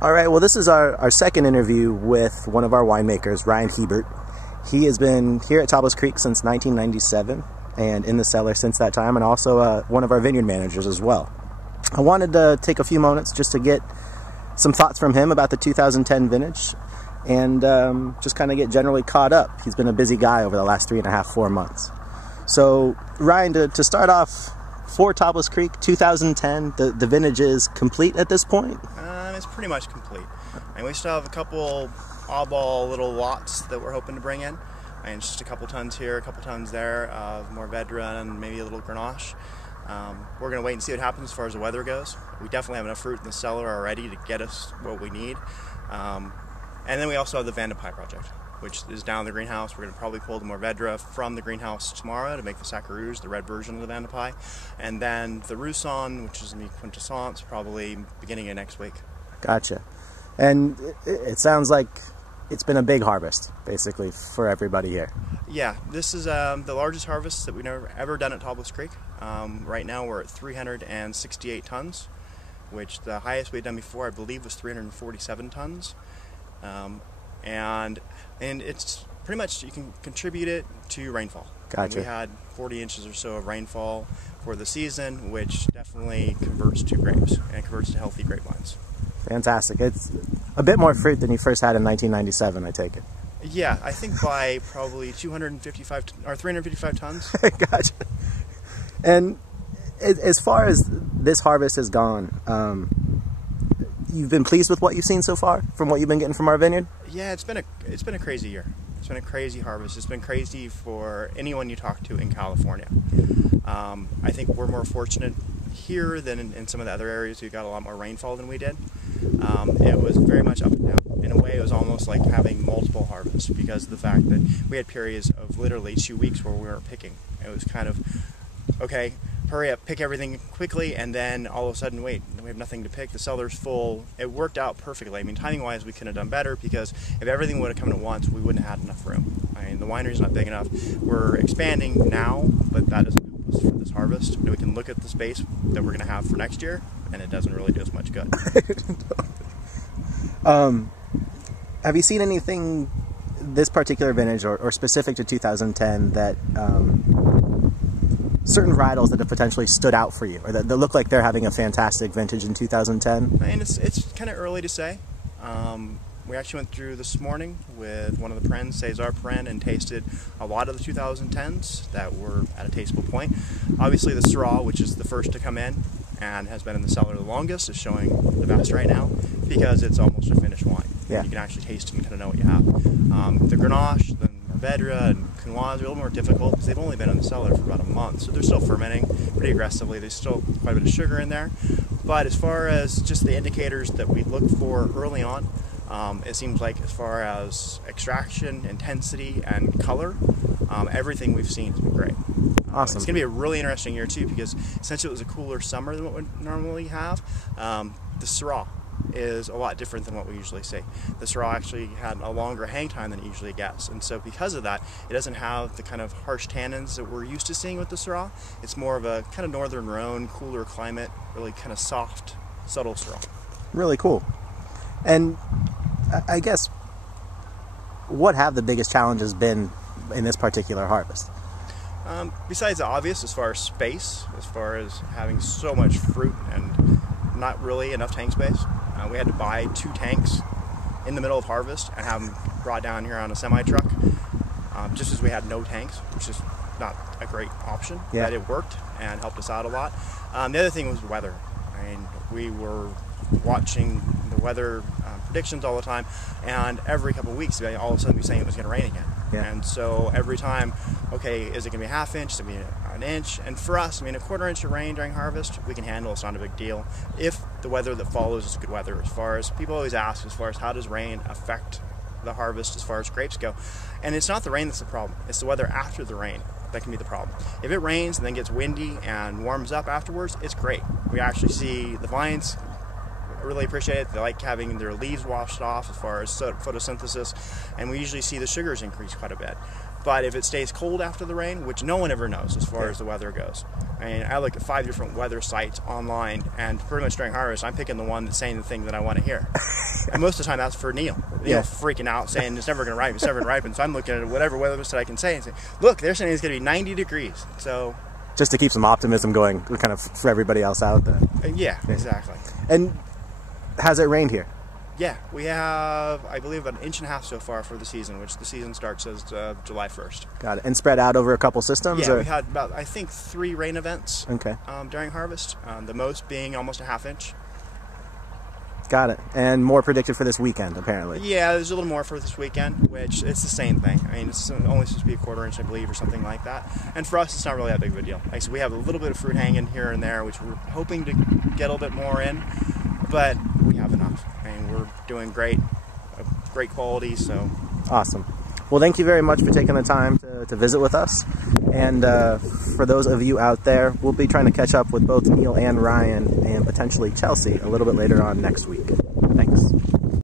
All right, well, this is our second interview with one of our winemakers, Ryan Hebert. He has been here at Tablas Creek since 1997 and in the cellar since that time, and also one of our vineyard managers as well. I wanted to take a few moments just to get some thoughts from him about the 2010 vintage and just kind of get generally caught up. He's been a busy guy over the last 3.5–4 months. So, Ryan, to start off, for Tablas Creek 2010, the vintage is complete at this point? It's pretty much complete. And we still have a couple oddball little lots that we're hoping to bring in. And just a couple tons here, a couple tons there of more Vedra and maybe a little Grenache. We're going to wait and see what happens as far as the weather goes. We definitely have enough fruit in the cellar already to get us what we need. And then we also have the Vandepie project, which is down in the greenhouse. We're going to probably pull the Mourvedre from the greenhouse tomorrow to make the Saccharouge, the red version of the Vandepie. And then the Rousson, which is the Quintessence, probably beginning of next week. Gotcha. And it sounds like it's been a big harvest, basically, for everybody here. Yeah, this is the largest harvest that we've ever done at Tablas Creek. Right now we're at 368 tons, which the highest we'd done before, I believe, was 347 tons. And it's pretty much, you can contribute it to rainfall. Gotcha. And we had 40 inches or so of rainfall for the season, which definitely converts to grapes and converts to healthy grapevines. Fantastic. It's a bit more fruit than you first had in 1997, I take it. Yeah, I think by probably 255 or 355 tons. Gotcha. And as far as this harvest has gone, you've been pleased with what you've seen so far from what you've been getting from our vineyard? Yeah, it's been a crazy year. It's been a crazy harvest. It's been crazy for anyone you talk to in California. I think we're more fortunate here than in some of the other areas. We got a lot more rainfall than we did. It was very much up and down. In a way, it was almost like having multiple harvests because of the fact that we had periods of literally 2 weeks where we weren't picking. It was kind of, okay, hurry up, pick everything quickly, and then all of a sudden, wait, we have nothing to pick, the cellar's full. It worked out perfectly. I mean, timing-wise, we couldn't have done better because if everything would have come at once, we wouldn't have had enough room. I mean, the winery's not big enough. We're expanding now, but that doesn't help us for this harvest. And we can look at the space that we're going to have for next year, and it doesn't really do us much good. Have you seen anything this particular vintage or specific to 2010 that certain varietals that have potentially stood out for you or that look like they're having a fantastic vintage in 2010? I mean, it's kind of early to say. We actually went through this morning with one of the Prennes, César Prennes, and tasted a lot of the 2010s that were at a tasteable point. Obviously the Syrah, which is the first to come in and has been in the cellar the longest, is showing the best right now because it's almost a finished wine. Yeah. You can actually taste it and kind of know what you have. The Grenache, the Mourvedre, and Quinoise are a little more difficult because they've only been in the cellar for about a month, so they're still fermenting pretty aggressively. There's still quite a bit of sugar in there. But as far as just the indicators that we look for early on, it seems like as far as extraction, intensity, and color, everything we've seen has been great. Awesome. It's going to be a really interesting year too because since it was a cooler summer than what we normally have, the Syrah is a lot different than what we usually see. The Syrah actually had a longer hang time than it usually gets, and so because of that, it doesn't have the kind of harsh tannins that we're used to seeing with the Syrah. It's more of a kind of northern Rhone, cooler climate, really kind of soft, subtle Syrah. Really cool. And I guess, what have the biggest challenges been in this particular harvest? Besides the obvious, as far as space, as far as having so much fruit and not really enough tank space. We had to buy 2 tanks in the middle of harvest and have them brought down here on a semi-truck, just as we had no tanks, which is not a great option. Yeah. But it worked and helped us out a lot. The other thing was weather. I mean, we were watching the weather predictions all the time, and every couple of weeks, all of a sudden, we're saying it was going to rain again. Yeah. And so every time, okay, is it going to be a half inch? Is it going to be an inch? And for us, I mean, a 1/4 inch of rain during harvest, we can handle. It's not a big deal. If the weather that follows is good weather, as far as people always ask, as far as how does rain affect the harvest as far as grapes go? And it's not the rain that's the problem. It's the weather after the rain that can be the problem. If it rains and then gets windy and warms up afterwards, it's great. We actually see the vines really appreciate it. They like having their leaves washed off as far as photosynthesis, and we usually see the sugars increase quite a bit. But if it stays cold after the rain, which no one ever knows as far as the weather goes. I mean, I look at 5 different weather sites online, and pretty much during harvest, I'm picking the one that's saying the thing that I want to hear. And most of the time, that's for Neil. Neil freaking out, saying it's never going to ripen, it's never going to ripen. So I'm looking at whatever weather site I can say and say, look, they're saying it's going to be 90 degrees. So just to keep some optimism going, kind of for everybody else out there. Yeah, exactly. And has it rained here? Yeah, we have, I believe, about 1.5 inches so far for the season, which the season starts as July 1st. Got it. And spread out over a couple systems? Yeah, or? we had about, I think, 3 rain events during harvest, the most being almost a 1/2 inch. Got it. And more predicted for this weekend, apparently. Yeah, there's a little more for this weekend, which it's the same thing. I mean, it's only supposed to be a 1/4 inch, I believe, or something like that. And for us, it's not really that big of a deal. Like I said, we have a little bit of fruit hanging here and there, which we're hoping to get a little bit more in, but we have enough. I mean, we're doing great, great quality, so. Awesome. Well, thank you very much for taking the time to visit with us. And for those of you out there, we'll be trying to catch up with both Neil and Ryan and potentially Chelsea a little bit later on next week. Thanks.